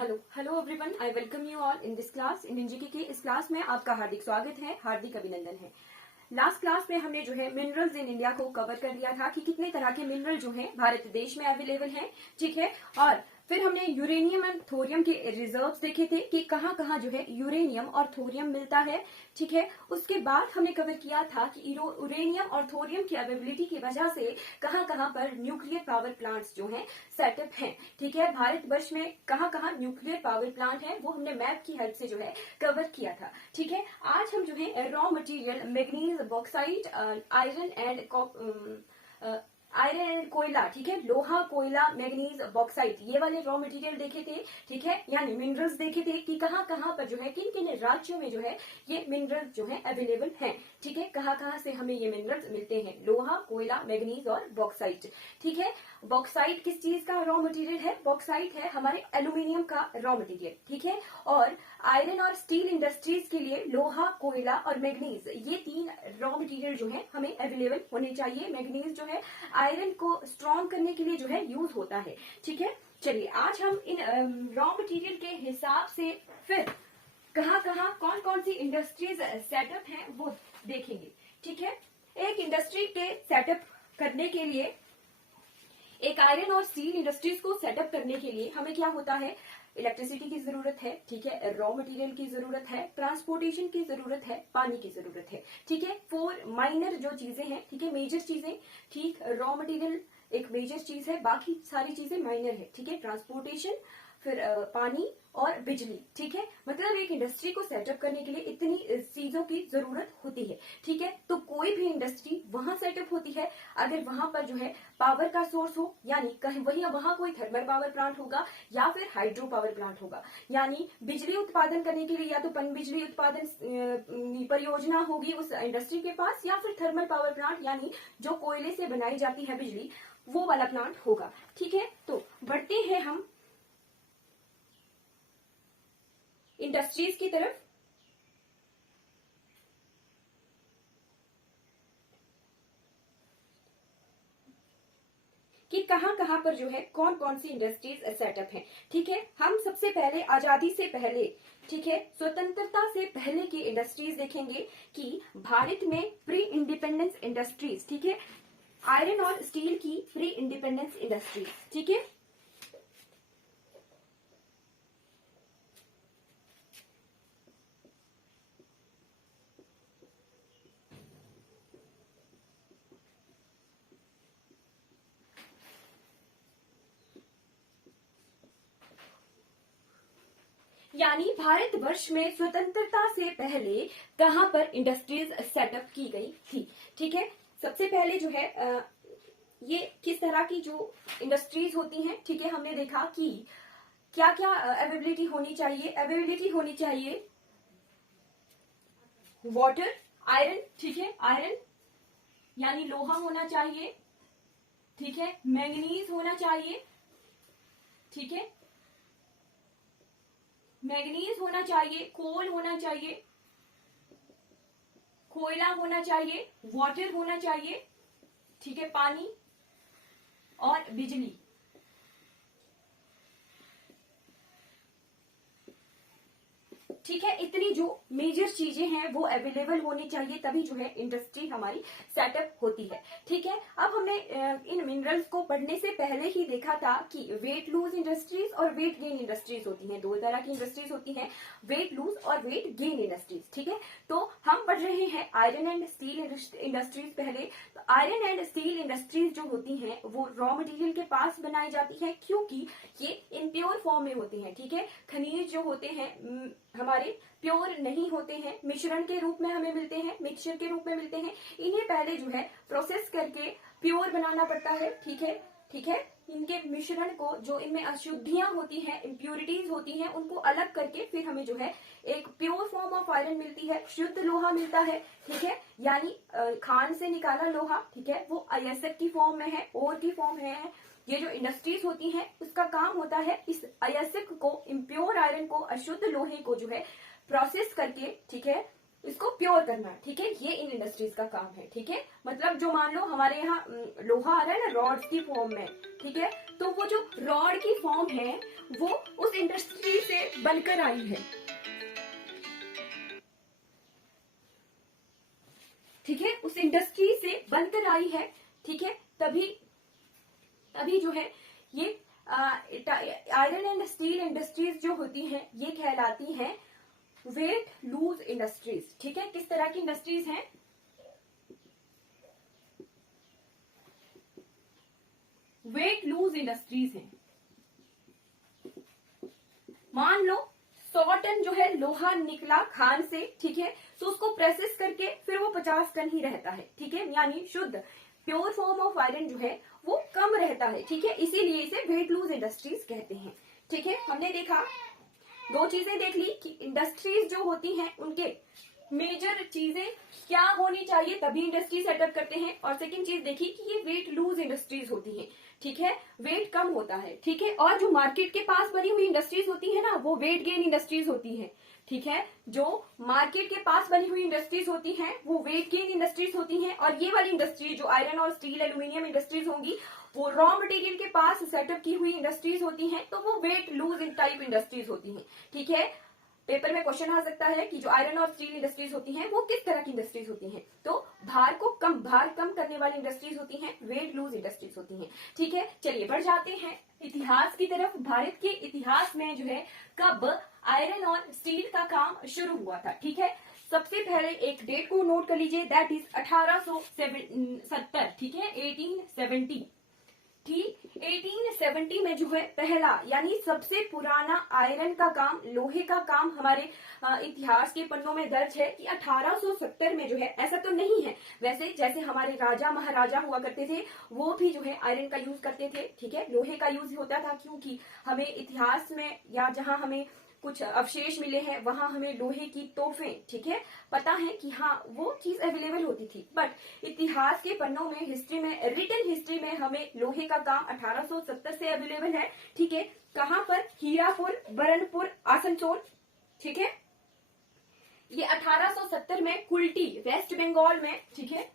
Hello everyone, I welcome you all in this class Indian GK के। इस class में आपका हार्दिक स्वागत है, हार्दिक अभिनंदन है। लास्ट क्लास में हमने जो है मिनरल्स इन इंडिया को कवर कर लिया था कि कितने तरह के मिनरल जो है भारत देश में अवेलेबल हैं, ठीक है। और फिर हमने यूरेनियम एंड थोरियम के रिजर्व्स देखे थे कि कहाँ कहाँ जो है यूरेनियम और थोरियम मिलता है, ठीक है। उसके बाद हमने कवर किया था कि यूरेनियम और थोरियम की अवेलेबिलिटी की वजह से कहाँ कहाँ पर न्यूक्लियर पावर प्लांट्स जो हैं सेटअप हैं, ठीक है। भारतवर्ष में कहाँ कहाँ न्यूक्लियर पावर प्लांट है वो हमने मैप की हेल्प से जो है कवर किया था, ठीक है। आज हम जो है raw material manganese, bauxite, iron and कोयला, ठीक है, लोहा, कोयला, मैग्नीज, बॉक्साइट, ये वाले रॉ मटेरियल देखे थे, ठीक है, यानी मिनरल्स देखे थे कि कहाँ कहाँ पर जो है किन किन राज्यों में जो है ये मिनरल्स जो है अवेलेबल हैं, ठीक है। कहाँ कहाँ से हमें ये मिनरल्स मिलते हैं, लोहा, कोयला, मैग्नीज और बॉक्साइट, ठीक है। बॉक्साइट किस चीज का रॉ मटेरियल है? बॉक्साइट है हमारे एल्यूमिनियम का रॉ मटेरियल, ठीक है। और आयरन और स्टील इंडस्ट्रीज के लिए लोहा, कोयला और मैग्नीज, ये तीन रॉ मटेरियल जो है हमें अवेलेबल होने चाहिए। मैग्नीज जो है आयरन को स्ट्रॉन्ग करने के लिए जो है यूज होता है, ठीक है। चलिए आज हम इन रॉ मटेरियल के हिसाब से फिर कहाँ कहाँ कौन कौन सी इंडस्ट्रीज सेटअप हैं वो देखेंगे, ठीक है। एक इंडस्ट्री के सेटअप करने के लिए, एक आयरन और स्टील इंडस्ट्रीज को सेटअप करने के लिए हमें क्या होता है? इलेक्ट्रिसिटी की जरूरत है, ठीक है, रॉ मटेरियल की जरूरत है, ट्रांसपोर्टेशन की जरूरत है, पानी की जरूरत है, ठीक है। 4 माइनर जो चीजें हैं, ठीक है, मेजर चीजें, ठीक, रॉ मटेरियल एक मेजर चीज है, बाकी सारी चीजें माइनर है, ठीक है। ट्रांसपोर्टेशन, फिर पानी और बिजली, ठीक है। मतलब एक इंडस्ट्री को सेटअप करने के लिए इतनी चीजों की जरूरत होती है, ठीक है। तो कोई भी इंडस्ट्री वहां सेटअप होती है अगर वहां पर जो है पावर का सोर्स हो, यानी कहीं वहां कोई थर्मल पावर प्लांट होगा या फिर हाइड्रो पावर प्लांट होगा, यानी बिजली उत्पादन करने के लिए या तो पन बिजली उत्पादन परियोजना होगी उस इंडस्ट्री के पास, या फिर थर्मल पावर प्लांट यानी जो कोयले से बनाई जाती है बिजली, वो वाला प्लांट होगा, ठीक है। तो बढ़ते हैं हम इंडस्ट्रीज की तरफ। कि कहां कहां पर जो है कौन कौन सी इंडस्ट्रीज सेटअप है, ठीक है। हम सबसे पहले आजादी से पहले, ठीक है, स्वतंत्रता से पहले की इंडस्ट्रीज देखेंगे कि भारत में प्री इंडिपेंडेंस इंडस्ट्रीज, ठीक है, आयरन और स्टील की प्री इंडिपेंडेंस इंडस्ट्रीज, ठीक है। यानी भारतवर्ष में स्वतंत्रता से पहले कहां पर इंडस्ट्रीज सेटअप की गई थी, ठीक है। सबसे पहले जो है ये किस तरह की जो इंडस्ट्रीज होती हैं, ठीक है, हमने देखा कि क्या क्या अवेलेबिलिटी होनी चाहिए। अवेलेबिलिटी होनी चाहिए वाटर, आयरन, ठीक है, आयरन यानी लोहा होना चाहिए, ठीक है, मैंगनीज होना चाहिए, ठीक है, मैग्नीज होना चाहिए, कोल होना चाहिए, कोयला होना चाहिए, वाटर होना चाहिए, ठीक है, पानी और बिजली, ठीक है। इतनी जो मेजर चीजें हैं वो अवेलेबल होनी चाहिए, तभी जो है इंडस्ट्री हमारी सेटअप होती है, ठीक है। अब हमने इन मिनरल्स को पढ़ने से पहले ही देखा था कि वेट लूज इंडस्ट्रीज और वेट गेन इंडस्ट्रीज होती हैं। दो तरह की इंडस्ट्रीज होती हैं, वेट लूज और वेट गेन इंडस्ट्रीज, ठीक है। तो हम पढ़ रहे हैं आयरन एंड स्टील इंडस्ट्रीज पहले। तो आयरन एंड स्टील इंडस्ट्रीज जो होती हैं वो रॉ मटेरियल के पास बनाई जाती है, क्योंकि ये इम्प्योर फॉर्म में होती हैं, ठीक है। खनिज जो होते हैं हमारे प्योर नहीं होते हैं, मिश्रण के रूप में हमें मिलते हैं, मिक्सचर के रूप में मिलते हैं। इन्हें पहले जो है प्रोसेस करके प्योर बनाना पड़ता है, ठीक है, ठीक है। इनके मिश्रण को, जो इनमें अशुद्धियां होती हैं, इम्प्योरिटीज होती हैं, उनको अलग करके फिर हमें जो है एक प्योर फॉर्म ऑफ आयरन मिलती है, शुद्ध लोहा मिलता है, ठीक है। यानी खान से निकाला लोहा, ठीक है, वो अयस्क की फॉर्म में है, ओर की फॉर्म है। ये जो इंडस्ट्रीज होती हैं उसका काम होता है इस अयस्क को, इम्प्योर आयरन को, अशुद्ध लोहे को जो है प्रोसेस करके, ठीक है, इसको प्योर करना, ठीक है, ये इन इंडस्ट्रीज का काम है, ठीक है। मतलब जो मान लो हमारे यहाँ लोहा आ रहा है ना रॉड्स की फॉर्म में, ठीक है, तो वो जो रॉड की फॉर्म है वो उस इंडस्ट्री से बनकर आई है, ठीक है, उस इंडस्ट्री से बनकर आई है, ठीक है। तभी तभी जो है ये आयरन एंड स्टील इंडस्ट्रीज जो होती हैं ये कहलाती हैं वेट लूज इंडस्ट्रीज, ठीक है। किस तरह की इंडस्ट्रीज हैं? वेट लूज इंडस्ट्रीज हैं। मान लो 100 टन जो है लोहा निकला खान से, ठीक है, तो उसको प्रोसेस करके फिर वो 50 टन ही रहता है, ठीक है, यानी शुद्ध प्योर फॉर्म ऑफ आयरन जो है वो कम रहता है, ठीक है, इसीलिए इसे वेट लूज इंडस्ट्रीज कहते हैं, ठीक है। हमने देखा, दो चीजें देख ली कि इंडस्ट्रीज जो होती हैं उनके मेजर चीजें क्या होनी चाहिए तभी इंडस्ट्री सेटअप करते हैं, और सेकंड चीज देखी कि ये वेट लूज इंडस्ट्रीज होती हैं, ठीक है, वेट कम होता है, ठीक है। और जो मार्केट के पास बनी हुई इंडस्ट्रीज होती है ना वो वेट गेन इंडस्ट्रीज होती है, ठीक है। जो मार्केट के पास बनी हुई इंडस्ट्रीज होती हैं वो वेट गेन इंडस्ट्रीज होती हैं, और ये वाली इंडस्ट्री जो आयरन और स्टील एल्यूमिनियम इंडस्ट्रीज होंगी वो रॉ मटेरियल के पास सेटअप की हुई इंडस्ट्रीज होती हैं, तो वो वेट लूज टाइप इंडस्ट्रीज होती हैं, ठीक है। पेपर में क्वेश्चन आ सकता है कि जो आयरन और स्टील इंडस्ट्रीज होती हैं वो किस तरह की इंडस्ट्रीज होती हैं, तो भार कम करने वाली इंडस्ट्रीज होती हैं, वेट लूज इंडस्ट्रीज होती हैं, ठीक है। चलिए बढ़ जाते हैं इतिहास की तरफ। भारत के इतिहास में जो है कब आयरन और स्टील का काम शुरू हुआ था, ठीक है। सबसे पहले एक डेट को नोट कर लीजिए, दैट इज 1870, ठीक है, 1870, ठीक। 1870 में जो है पहला यानी सबसे पुराना आयरन का काम, लोहे का काम हमारे इतिहास के पन्नों में दर्ज है कि 1870 में जो है, ऐसा तो नहीं है वैसे, जैसे हमारे राजा महाराजा हुआ करते थे वो भी जो है आयरन का यूज करते थे, ठीक है, लोहे का यूज होता था, क्योंकि हमें इतिहास में या जहां हमें कुछ अवशेष मिले हैं वहां हमें लोहे की तोहफें, ठीक है, पता है कि हाँ वो चीज अवेलेबल होती थी, बट इतिहास के पन्नों में, हिस्ट्री में, रिटन हिस्ट्री में हमें लोहे का काम 1870 से अवेलेबल है, ठीक है। कहां पर? हीरापुर, बरनपुर, आसनसोल, ठीक है। ये 1870 में कुल्टी, वेस्ट बंगाल में, ठीक है,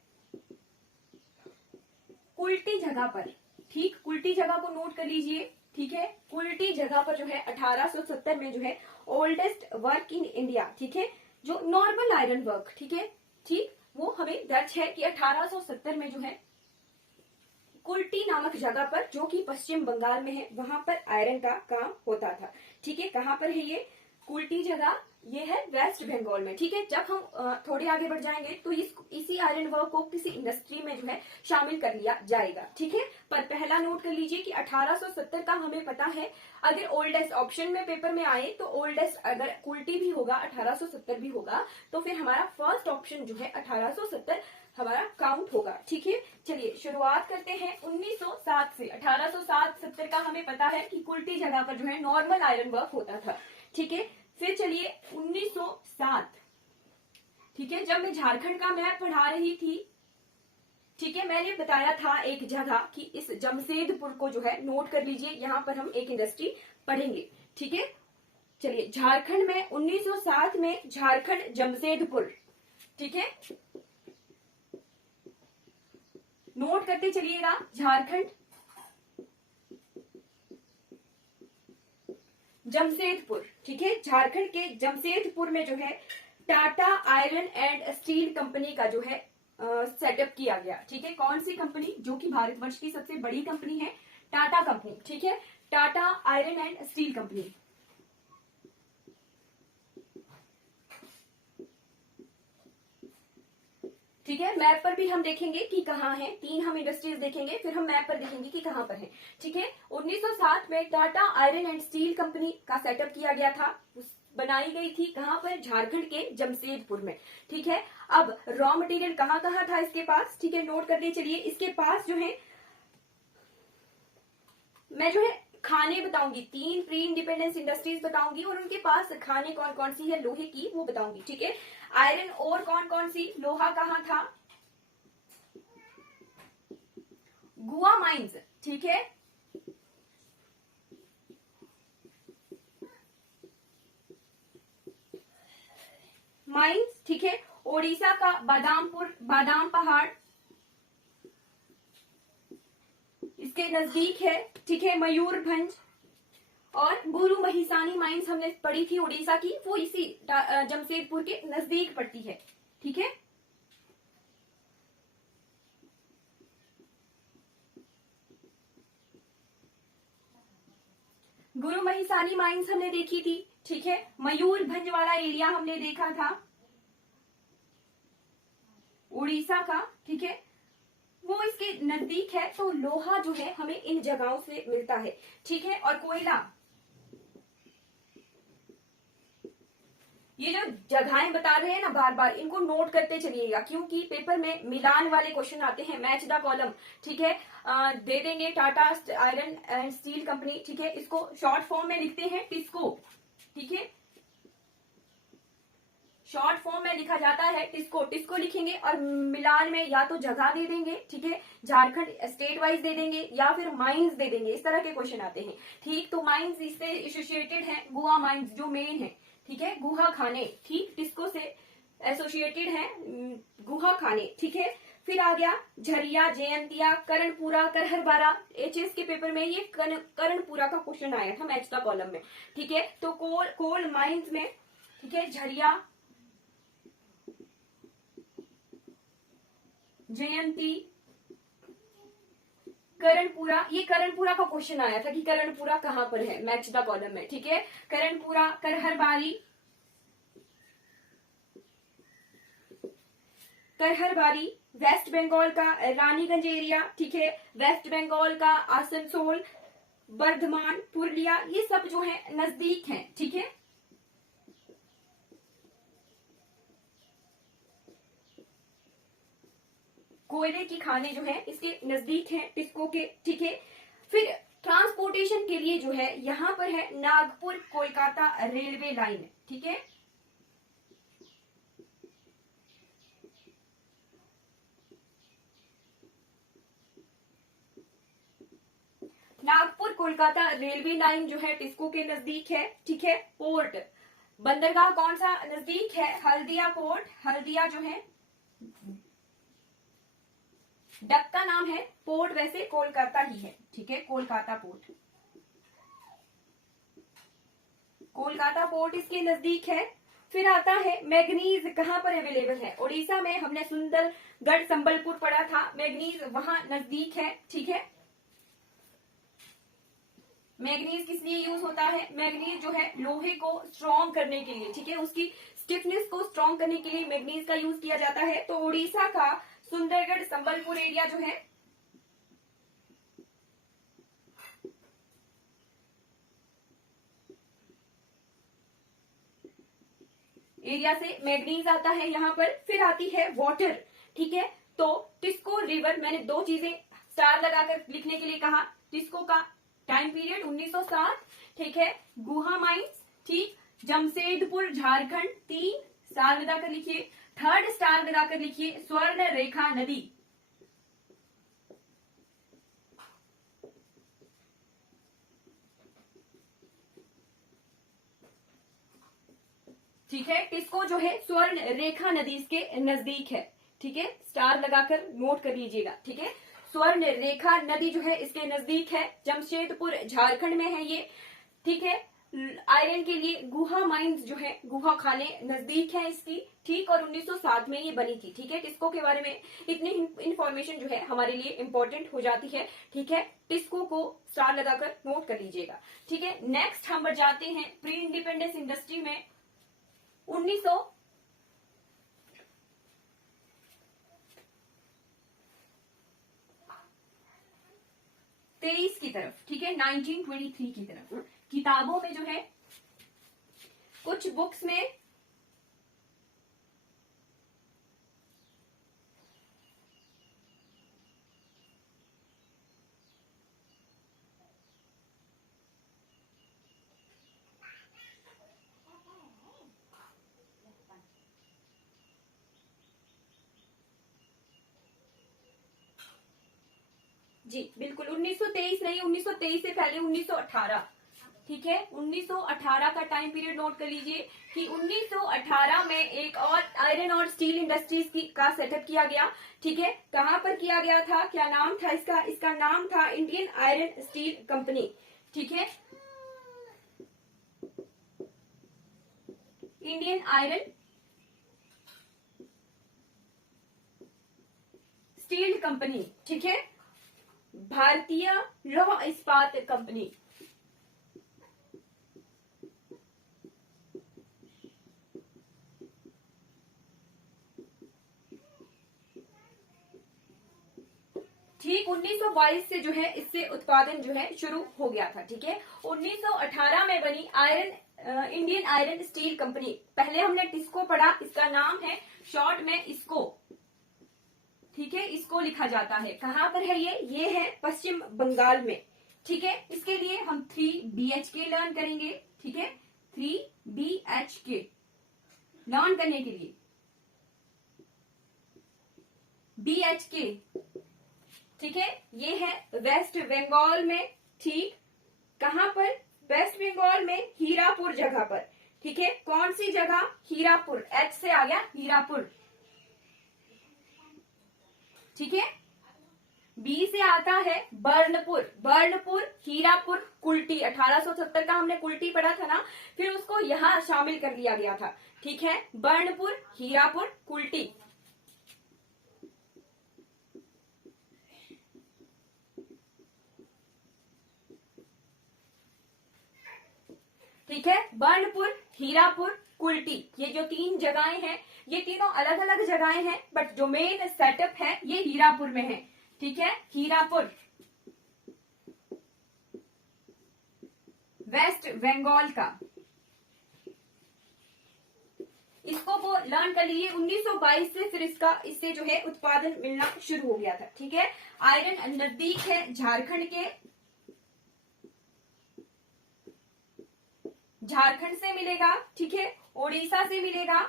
कुल्टी जगह पर, ठीक, कुल्टी जगह को नोट कर लीजिए, ठीक है। कुल्टी जगह पर जो है 1870 में जो है ओल्डेस्ट वर्क इन इंडिया, ठीक है, जो नॉर्मल आयरन वर्क, ठीक है, ठीक, वो हमें दर्ज है कि 1870 में जो है कुल्टी नामक जगह पर, जो कि पश्चिम बंगाल में है, वहां पर आयरन का काम होता था, ठीक है। कहां पर है ये कुल्टी जगह? ये है वेस्ट बंगाल में, ठीक है। जब हम थोड़े आगे बढ़ जाएंगे तो इसी आयरन वर्क को किसी इंडस्ट्री में जो है शामिल कर लिया जाएगा, ठीक है। पर पहला नोट कर लीजिए कि 1870 का हमें पता है, अगर ओल्डेस्ट ऑप्शन में पेपर में आए तो ओल्डेस्ट अगर कुल्टी भी होगा 1870 भी होगा, तो फिर हमारा फर्स्ट ऑप्शन जो है 1870 हमारा काउंट होगा, ठीक है। चलिए शुरुआत करते हैं 1907 से। 1807-70 का हमें पता है कि कुल्टी जगह पर जो है नॉर्मल आयरन वर्क होता था, ठीक है। फिर चलिए 1907, ठीक है, जब मैं झारखंड का मैप पढ़ा रही थी, ठीक है, मैंने बताया था एक जगह कि इस जमशेदपुर को जो है नोट कर लीजिए, यहां पर हम एक इंडस्ट्री पढ़ेंगे, ठीक है। चलिए झारखंड में 1907 में झारखंड जमशेदपुर, ठीक है, नोट करते चलिएगा, झारखंड जमशेदपुर, ठीक है। झारखंड के जमशेदपुर में जो है Tata iron and steel company का जो है सेटअप किया गया, ठीक है। कौन सी कंपनी? जो कि भारतवर्ष की सबसे बड़ी कंपनी है, टाटा कंपनी, ठीक है, Tata iron and steel company, ठीक है। मैप पर भी हम देखेंगे कि कहाँ है, 3 हम इंडस्ट्रीज देखेंगे, फिर हम मैप पर देखेंगे कि कहाँ पर है, ठीक है। 1907 में Tata iron and steel company का सेटअप किया गया था, बनाई गई थी कहाँ पर? झारखंड के जमशेदपुर में, ठीक है। अब रॉ मटेरियल कहाँ कहाँ था इसके पास, ठीक है, नोट करते चलिए। इसके पास जो है, मैं जो है खाने बताऊंगी, 3 प्री इंडिपेंडेंस इंडस्ट्रीज बताऊंगी और उनके पास खाने कौन कौन सी है लोहे की वो बताऊंगी, ठीक है। आयरन और कौन कौन सी, लोहा कहाँ था? गुआ माइंस, ठीक है, माइंस, ठीक है। ओडिशा का बादामपुर, बादाम पहाड़ इसके नजदीक है, ठीक है। मयूरभंज और गुरु महिसानी माइंस हमने पढ़ी थी उड़ीसा की, वो इसी जमशेदपुर के नजदीक पड़ती है, ठीक है। गुरु महिसानी माइंस हमने देखी थी, ठीक है। मयूरभंज वाला एरिया हमने देखा था उड़ीसा का, ठीक है, वो इसके नजदीक है। तो लोहा जो है हमें इन जगहों से मिलता है, ठीक है। और कोयला, ये जो जगहें बता रहे हैं ना बार बार, इनको नोट करते चलिएगा, क्योंकि पेपर में मिलान वाले क्वेश्चन आते हैं, मैच द कॉलम, ठीक है। दे देंगे Tata iron and steel company, ठीक है। इसको शॉर्ट फॉर्म में लिखते हैं टिस्को, ठीक है। शॉर्ट फॉर्म में लिखा जाता है टिस्को, टिस्को लिखेंगे। और मिलान में या तो जगह दे देंगे, ठीक है, झारखंड स्टेट वाइज दे देंगे, या फिर माइंस दे देंगे, इस तरह के क्वेश्चन आते हैं, ठीक। तो माइंस इससे एसोसिएटेड है, गोवा माइंस जो मेन है, ठीक है। गुहा खाने, ठीक, टिस्को से एसोसिएटेड है गुहा खाने, ठीक है। फिर आ गया झरिया, जयंतिया, करणपुरा, करहरबारा। एचएस के पेपर में ये करणपुरा का क्वेश्चन आया था मैच द कॉलम में, ठीक है। तो कोल माइंस में, ठीक है, झरिया, जयंती, करणपुरा, ये करणपुरा का क्वेश्चन आया था कि करणपुरा कहां पर है मैच द कॉलम में, ठीक है। करणपुरा, करहरबारी, करहरबारी वेस्ट बंगाल का रानीगंज एरिया, ठीक है। वेस्ट बंगाल का आसनसोल, बर्धमान, पुरुलिया, ये सब जो है नजदीक हैं, ठीक है। कोयले की खाने जो है इसके नजदीक हैं टिस्को के, ठीक है। फिर ट्रांसपोर्टेशन के लिए जो है यहां पर है नागपुर कोलकाता रेलवे लाइन, ठीक है। नागपुर कोलकाता रेलवे लाइन जो है टिस्को के नजदीक है, ठीक है। पोर्ट, बंदरगाह कौन सा नजदीक है, हल्दिया पोर्ट, हल्दिया जो है डक का नाम है, पोर्ट वैसे कोलकाता ही है, ठीक है। कोलकाता पोर्ट, कोलकाता पोर्ट इसके नजदीक है। फिर आता है मैग्नीज, कहां पर अवेलेबल है, उड़ीसा में हमने सुंदरगढ़ संबलपुर पढ़ा था, मैग्नीज वहां नजदीक है, ठीक है। मैग्नीज किस लिए यूज होता है, मैग्नीज जो है लोहे को स्ट्रॉन्ग करने के लिए, ठीक है, उसकी स्टिफनेस को स्ट्रॉन्ग करने के लिए मैग्नीज का यूज किया जाता है। तो उड़ीसा का सुंदरगढ़ संबलपुर एरिया जो है एरिया से मैग्नीज आता है यहां पर। फिर आती है वाटर, ठीक है। तो टिस्को रिवर, मैंने दो चीजें स्टार लगाकर लिखने के लिए कहा, टिस्को का टाइम पीरियड 1907, ठीक है। गुहा माइंस, ठीक, जमशेदपुर झारखंड, 3 स्टार लगाकर लिखिए। थर्ड स्टार लगाकर लिखिए स्वर्ण रेखा नदी, ठीक है। टिस्को जो है स्वर्ण रेखा नदी इसके नजदीक है, ठीक है। स्टार लगाकर नोट कर लीजिएगा, ठीक है। स्वर्ण रेखा नदी जो है इसके नजदीक है, जमशेदपुर झारखंड में है ये, ठीक है। आयरन के लिए गुहा माइंस जो है, गुहा खाने नजदीक है इसकी, ठीक। और 1907 में ये बनी थी, ठीक है। टिस्को के बारे में इतनी इंफॉर्मेशन जो है हमारे लिए इंपॉर्टेंट हो जाती है, ठीक है। टिस्को को स्टार लगाकर नोट कर लीजिएगा, ठीक है। नेक्स्ट हम बढ़ जाते हैं प्री इंडिपेंडेंस इंडस्ट्री में 1923 की तरफ, ठीक है, 1923 की तरफ। किताबों में जो है कुछ बुक्स में जी बिल्कुल 1923 नहीं, 1923 से पहले 1918, ठीक है, 1918 का टाइम पीरियड नोट कर लीजिए कि 1918 में एक और आयरन और स्टील इंडस्ट्रीज का सेटअप किया गया। ठीक है, कहां पर किया गया था, क्या नाम था इसका, इसका नाम था इंडियन आयरन स्टील कंपनी। ठीक है, इंडियन आयरन स्टील कंपनी। ठीक है, भारतीय लौह इस्पात कंपनी। ठीक, 1922 से जो है इससे उत्पादन जो है शुरू हो गया था। ठीक है, 1918 में बनी इंडियन आयरन स्टील कंपनी। पहले हमने टिस्को पढ़ा, इसका नाम है शॉर्ट में इसको। ठीक है, इसको लिखा जाता है। कहां पर है ये है पश्चिम बंगाल में। ठीक है, इसके लिए हम 3BHK लर्न करेंगे। ठीक है, 3BHK लर्न करने के लिए BHK। ठीक है, ये है वेस्ट बंगाल में। ठीक, कहां पर, वेस्ट बंगाल में हीरापुर जगह पर। ठीक है, कौन सी जगह, हीरापुर, H से आ गया हीरापुर। ठीक है, B से आता है बर्नपुर, बर्नपुर, हीरापुर, कुल्टी। 1870 का हमने कुल्टी पढ़ा था ना, फिर उसको यहां शामिल कर लिया गया था। ठीक है, बर्नपुर, हीरापुर, कुल्टी। ठीक है, बर्नपुर, हीरापुर, कुल्टी, ये जो 3 जगहें हैं, ये तीनों अलग अलग जगहें हैं, बट जो मेन सेटअप है ये हीरापुर में है। ठीक है, हीरापुर, वेस्ट बंगाल का। इसको वो लर्न कर लीजिए। 1922 से फिर इससे जो है उत्पादन मिलना शुरू हो गया था। ठीक है, आयरन नजदीक है झारखंड के, झारखंड से मिलेगा। ठीक है, ओडिशा से मिलेगा,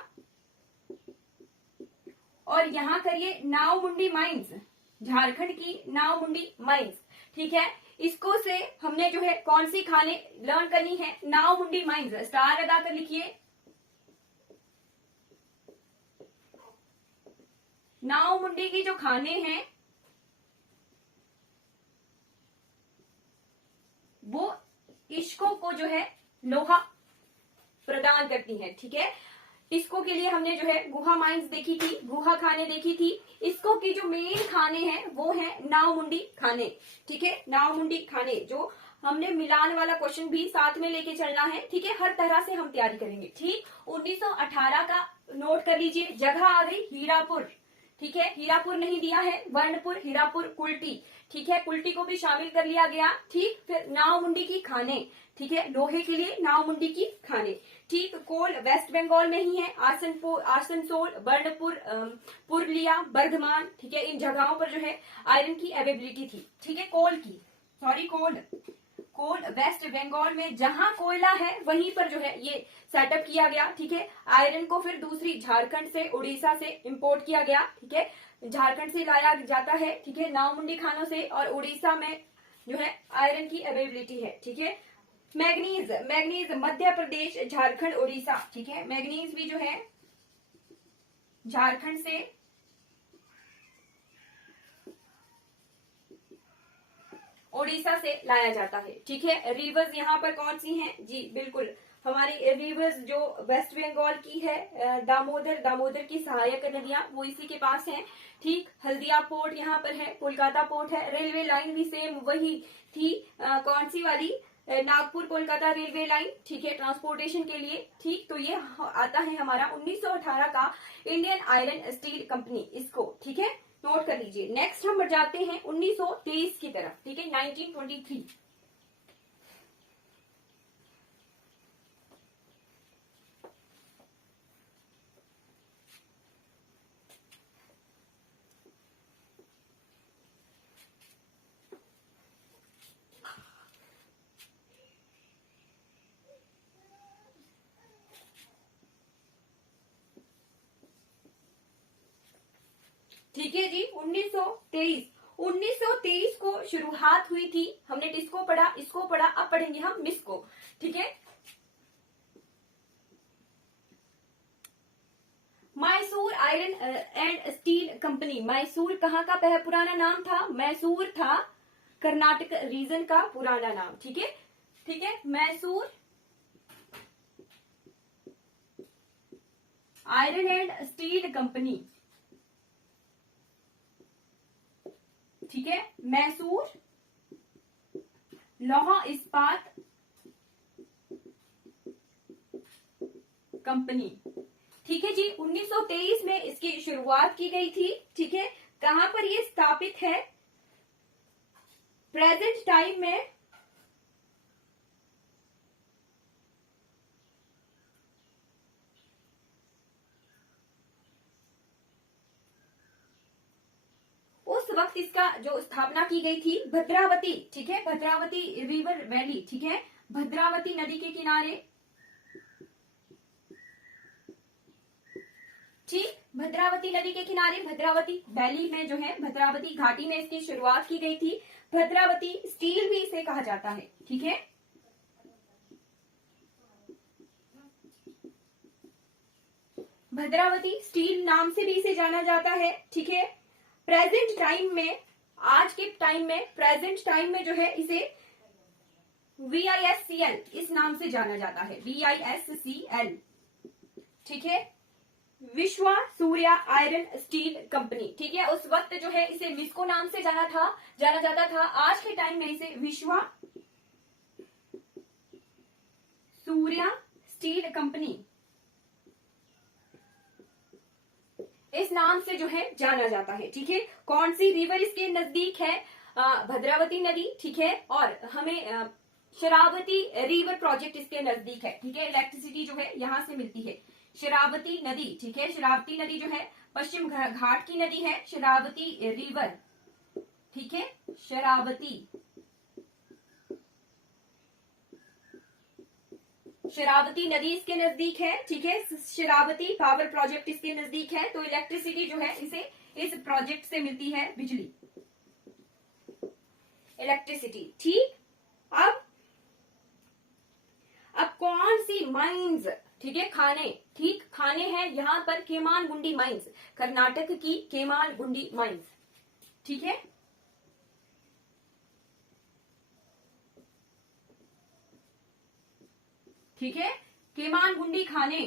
और यहां करिए नावमुंडी माइंस, झारखंड की नावमुंडी माइंस। ठीक है, इसको से हमने जो है कौन सी खाने लर्न करनी है, नावमुंडी माइंस, स्टार लगा कर लिखिए। नावमुंडी की जो खाने हैं वो इश्को को जो है लोहा प्रदान करती है। ठीक है, इसको के लिए हमने जो है गुहा माइंस देखी थी, गुहा खाने देखी थी। इसको की जो मेन खाने हैं वो है नावमुंडी खाने। ठीक है, नावमुंडी खाने, जो हमने मिलान वाला क्वेश्चन भी साथ में लेके चलना है। ठीक है, हर तरह से हम तैयारी करेंगे। ठीक, 1918 का नोट कर लीजिए। जगह आ गई हीरापुर। ठीक है, हीरापुर नहीं दिया है, वर्णपुर, हीरापुर, कुल्टी। ठीक है, कुल्टी को भी शामिल कर लिया गया। ठीक, फिर नावमुंडी की खाने। ठीक है, लोहे के लिए नावमुंडी की खाने। ठीक, कोल वेस्ट बंगाल में ही है, आसनसोल, बर्नपुर, पुरलिया, बर्धमान। ठीक है, इन जगहों पर जो है आयरन की अवेलेबिलिटी थी। ठीक है, कोल वेस्ट बंगाल में जहां कोयला है वहीं पर जो है ये सेटअप किया गया। ठीक है, आयरन को फिर दूसरी झारखंड से, उड़ीसा से इंपोर्ट किया गया। ठीक है, झारखंड से लाया जाता है। ठीक है, नावमुंडी खानों से, और उड़ीसा में जो है आयरन की अवेलेबिलिटी है। ठीक है, मैग्नीज मध्य प्रदेश, झारखंड, उड़ीसा। ठीक है, मैग्नीज भी जो है झारखंड से, उड़ीसा से लाया जाता है। ठीक है, रिवर्स यहाँ पर कौन सी हैं, जी बिल्कुल हमारी रिवर्स जो वेस्ट बंगाल की है, दामोदर की सहायक नदियां वो इसी के पास हैं। ठीक, हल्दिया पोर्ट यहाँ पर है, कोलकाता पोर्ट है। रेलवे लाइन भी सेम वही थी, कौन सी वाली, नागपुर कोलकाता रेलवे लाइन। ठीक है, ट्रांसपोर्टेशन के लिए। ठीक, तो ये आता है हमारा 1918 का इंडियन आयरन स्टील कंपनी, इसको। ठीक है, नोट कर लीजिए। नेक्स्ट हम बढ़ जाते हैं 1923 की तरफ। ठीक है, 1923। ठीक है जी, 1923 1923 को शुरुआत हुई थी। हमने टिस्को पढ़ा, इसको पढ़ा, अब पढ़ेंगे हम मिस्को। ठीक है, Mysore iron and steel company. Mysore कहाँ का पुराना नाम था? मैसूर था कर्नाटक रीजन का पुराना नाम। ठीक है, ठीक है, Mysore iron and steel company. ठीक है, मैसूर लौह इस्पात कंपनी। ठीक है जी, 1923 में इसकी शुरुआत की गई थी। ठीक है, कहां पर ये स्थापित है? प्रेजेंट टाइम में उस वक्त इसका जो स्थापना की गई थी भद्रावती। ठीक है, भद्रावती रिवर वैली। ठीक है, भद्रावती नदी के किनारे। ठीक, भद्रावती नदी के किनारे भद्रावती वैली में जो है भद्रावती घाटी में इसकी शुरुआत की गई थी। भद्रावती स्टील भी इसे कहा जाता है। ठीक है, भद्रावती स्टील नाम से भी इसे जाना जाता है। ठीक है, प्रेजेंट टाइम में, आज के टाइम में, प्रेजेंट टाइम में जो है इसे VISCL इस नाम से जाना जाता है। VISCL। ठीक है, विश्वा सूर्या आयरन स्टील कंपनी। ठीक है, उस वक्त जो है इसे मिस्को नाम से जाना जाता था। आज के टाइम में इसे विश्वा सूर्या स्टील कंपनी इस नाम से जो है जाना जाता है। ठीक है, कौन सी रिवर इसके नजदीक है? भद्रावती नदी। ठीक है, और हमें शरावती रिवर प्रोजेक्ट इसके नजदीक है। ठीक है, इलेक्ट्रिसिटी जो है यहां से मिलती है। शरावती नदी। ठीक है, शरावती नदी जो है पश्चिम घाट की नदी है, शरावती रिवर। ठीक है, शरावती नदी इसके नजदीक है। ठीक है, शरावती पावर प्रोजेक्ट इसके नजदीक है। तो इलेक्ट्रिसिटी जो है इसे इस प्रोजेक्ट से मिलती है, बिजली, इलेक्ट्रिसिटी। ठीक, अब कौन सी माइंस? ठीक है, खाने। ठीक, खाने हैं यहां पर केमानगुंडी माइंस, कर्नाटक की केमानगुंडी माइंस। ठीक है, ठीक है, केमानगुंडी खाने।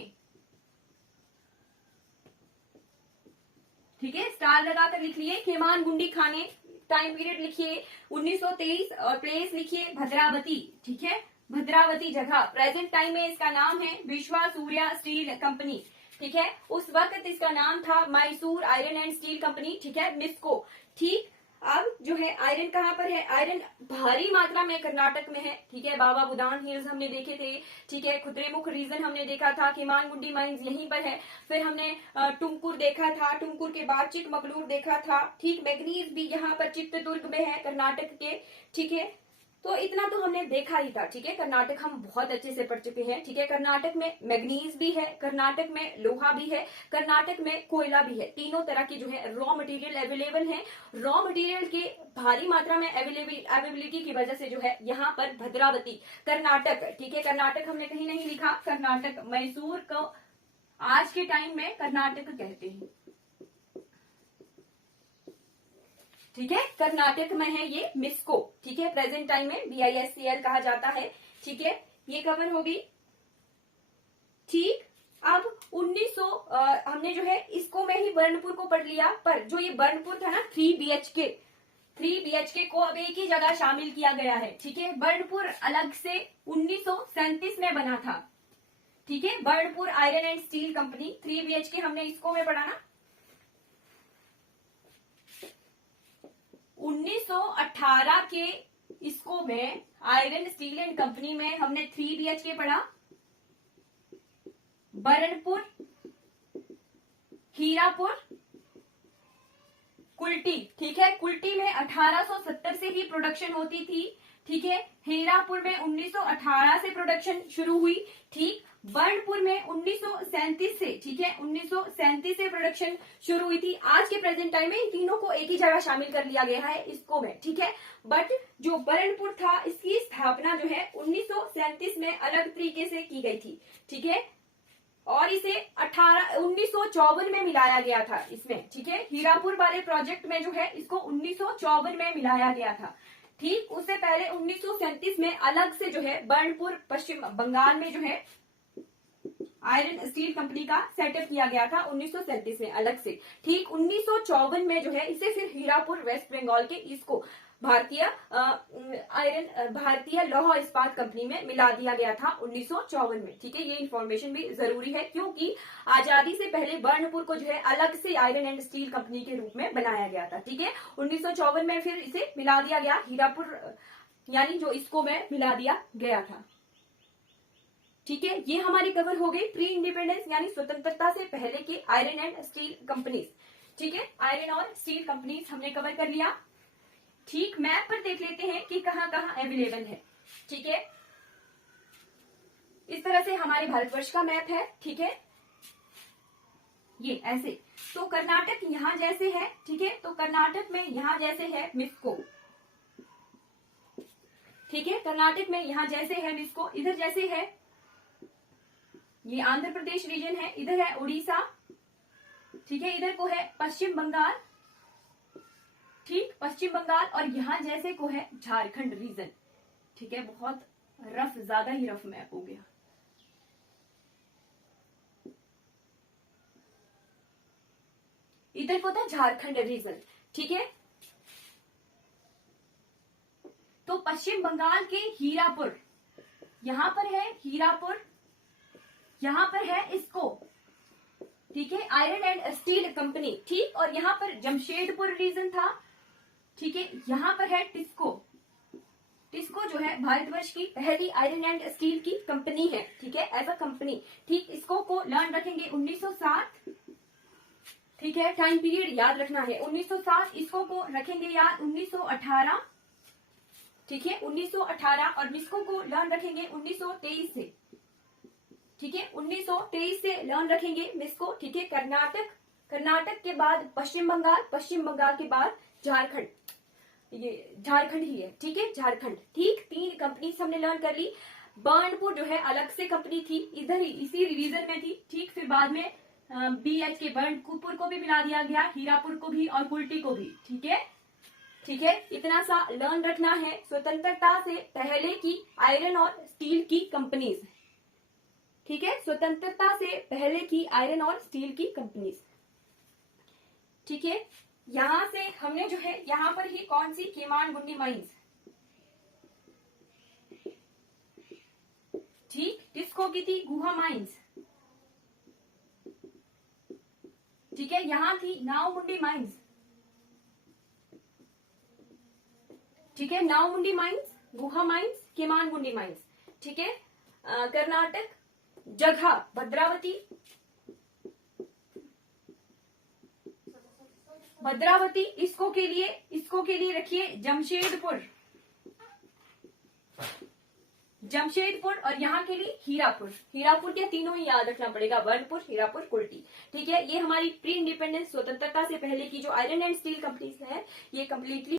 ठीक है, स्टार लगाकर लिख लिए केमानगुंडी खाने। टाइम पीरियड लिखिए 1923 और प्लेस लिखिए भद्रावती। ठीक है, भद्रावती जगह। प्रेजेंट टाइम में इसका नाम है विश्वा सूर्या स्टील कंपनी। ठीक है, उस वक्त इसका नाम था Mysore iron and steel company. ठीक है, मिस्को। ठीक, अब जो है आयरन कहाँ पर है? आयरन भारी मात्रा में कर्नाटक में है। ठीक है, बाबा बुदान हिल्स हमने देखे थे। ठीक है, खुद्रेमुख रीजन हमने देखा था, केमानगुंडी माइंस यहीं पर है। फिर हमने टुमकुर देखा था, टुमकुर के बाद चिकमगलूर देखा था। ठीक, मैग्नीज भी यहाँ पर चित्रदुर्ग में है कर्नाटक के। ठीक है, तो इतना तो हमने देखा ही था। ठीक है, कर्नाटक हम बहुत अच्छे से पढ़ चुके हैं। ठीक है, कर्नाटक में मैग्नीज भी है, कर्नाटक में लोहा भी है, कर्नाटक में कोयला भी है। तीनों तरह की जो है रॉ मटेरियल अवेलेबल है। रॉ मटेरियल के भारी मात्रा में अवेलेबिलिटी की वजह से जो है यहाँ पर भद्रावती कर्नाटक। ठीक है, कर्नाटक हमने कहीं नहीं लिखा, कर्नाटक मैसूर को आज के टाइम में कर्नाटक कहते हैं। ठीक है, कर्नाटक में है ये मिस्को। ठीक है, प्रेजेंट टाइम में VISCL कहा जाता है। ठीक है, ये कवर होगी। ठीक, अब 1900 हमने जो है इसको मैं ही बर्नपुर को पढ़ लिया, पर जो ये बर्नपुर था ना 3 BHK को अब एक ही जगह शामिल किया गया है। ठीक है, बर्नपुर अलग से 1937 में बना था। ठीक है, Burnpur iron and steel company 3 BHK हमने इसको में पढ़ा ना। 1918 के इसको में आयरन स्टील एंड कंपनी में हमने 3 BHK पढ़ा। बरनपुर, हीरापुर, कुल्टी। ठीक है, कुल्टी में 1870 से ही प्रोडक्शन होती थी। ठीक है। हीरापुर में 1918 से प्रोडक्शन शुरू हुई, ठीक। बर्नपुर में 1937 से, ठीक है, 1937 से प्रोडक्शन शुरू हुई थी। आज के प्रेजेंट टाइम में इन तीनों को एक ही जगह शामिल कर लिया गया है इसको में, ठीक है। बट जो बर्नपुर था इसकी स्थापना जो है 1937 में अलग तरीके से की गई थी, ठीक है, और इसे 1954 में मिलाया गया था इसमें, ठीक है। हीरापुर वाले प्रोजेक्ट में जो है इसको 1954 में मिलाया गया था, ठीक। उससे पहले 1937 में अलग से जो है बर्नपुर पश्चिम बंगाल में जो है आयरन स्टील कंपनी का सेटअप किया गया था 1937 में अलग से, ठीक। 1954 में जो है इसे फिर हीरापुर वेस्ट बंगाल के इसको भारतीय लौह इस्पात कंपनी में मिला दिया गया था 1954 में, ठीक है। ये इन्फॉर्मेशन भी जरूरी है क्योंकि आजादी से पहले बर्नपुर को जो है अलग से आयरन एंड स्टील कंपनी के रूप में बनाया गया था, ठीक है। 1954 में फिर इसे मिला दिया गया हीरापुर, यानी जो इसको में मिला दिया गया था, ठीक है। ये हमारी कवर हो गई प्री इंडिपेंडेंस यानी स्वतंत्रता से पहले के आयरन एंड स्टील कंपनीज, ठीक है। आयरन और स्टील कंपनीज हमने कवर कर लिया, ठीक। मैप पर देख लेते हैं कि कहां कहां अवेलेबल है, ठीक है। इस तरह से हमारे भारतवर्ष का मैप है, ठीक है, ये ऐसे। तो कर्नाटक यहां जैसे है, ठीक है, तो कर्नाटक में यहां जैसे है मिस्को, ठीक है। कर्नाटक में यहां जैसे है मिस्को, इधर जैसे है ये आंध्र प्रदेश रीजन है, इधर है उड़ीसा, ठीक है, इधर को है पश्चिम बंगाल, ठीक, पश्चिम बंगाल, और यहां जैसे को है झारखंड रीजन, ठीक है। बहुत रफ, ज्यादा ही रफ मैप हो गया। इधर को था झारखंड रीजन, ठीक है। तो पश्चिम बंगाल के हीरापुर, यहां पर है हीरापुर, यहां पर है इसको, ठीक है, आयरन एंड स्टील कंपनी, ठीक। और यहां पर जमशेदपुर रीजन था, ठीक है। यहां पर है टिस्को, टिस्को जो है भारतवर्ष की पहली आयरन एंड स्टील की कंपनी है, ठीक है, एज अ कंपनी, ठीक। इसको को लर्न रखेंगे 1907, ठीक है, टाइम पीरियड याद रखना है 1907, इसको को रखेंगे याद 1918, ठीक है, 1918, और मिस्को को लर्न रखेंगे 1923 से, ठीक है, 1923 से लर्न रखेंगे मिस्को, ठीक है। कर्नाटक, कर्नाटक के बाद पश्चिम बंगाल, पश्चिम बंगाल के बाद झारखंड, ये झारखंड ही है, ठीक है, झारखंड, ठीक। 3 कंपनी हमने लर्न कर ली। बर्नपुर जो है अलग से कंपनी थी, इधर ही इसी रीजन में थी, ठीक। फिर बाद में BH के बर्नपुर को भी मिला दिया गया, हीरापुर को भी और कुल्टी को भी, ठीक है, ठीक है। इतना सा लर्न रखना है स्वतंत्रता से पहले की आयरन और स्टील की कंपनीज, ठीक है, स्वतंत्रता से पहले की आयरन और स्टील की कंपनीज, ठीक है। यहां से हमने जो है यहां पर ही कौन सी केमानगुंडी माइंस, ठीक, किसको की थी गुहा माइंस, ठीक है। यहां थी नावमुंडी माइंस, ठीक है, नावमुंडी माइंस, गुहा माइंस, केमानगुंडी माइंस, ठीक है। कर्नाटक जगह भद्रावती, भद्रावती, इसको के लिए रखिए जमशेदपुर, जमशेदपुर, और यहाँ के लिए हीरापुर, हीरापुर के तीनों ही याद रखना पड़ेगा, बर्नपुर, हीरापुर, कुल्टी, ठीक है। ये हमारी प्री इंडिपेंडेंस स्वतंत्रता से पहले की जो आयरन एंड स्टील कंपनीज है ये कंप्लीटली